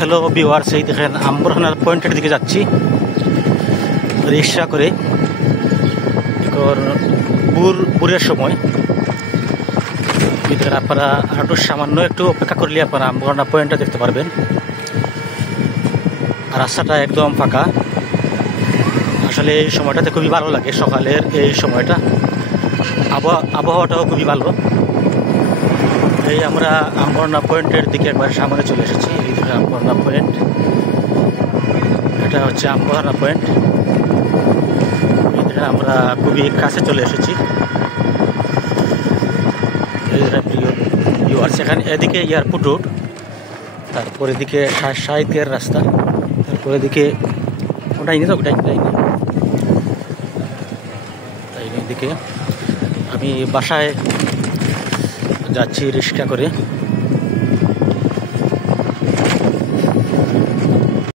Hello viewers, এই দেখেন আম্বরখানার পয়েন্টের দিকে যাচ্ছি রিক্সা করে। এখন বুরের সময় আপনারা একটু সামান্য একটু অপেক্ষা করলে আপনারা আম্বরখানা পয়েন্টটা দেখতে পারবেন। আর রাস্তাটা একদম ফাঁকা। আসলে এই সময়টাতে খুবই ভালো লাগে, সকালের এই সময়টা আবহাওয়াটাও খুবই ভালো। এই আমরা আম্বরখানা পয়েন্টের দিকে একবার সামনে চলে এসেছি। এই দেখেন আম্বরখানা পয়েন্ট, এটা হচ্ছে আম্বরখানা পয়েন্ট। এই আমরা খুবই কাছে চলে এসেছি। এই ভিউয়ার্স, এখানে এদিকে এয়ারপোর্ট রোড, তারপর এদিকে সাহিত্যের রাস্তা, তারপর এদিকে ওটাই এদিকে আমি বাসায় যাচ্ছি রিক্সা করে।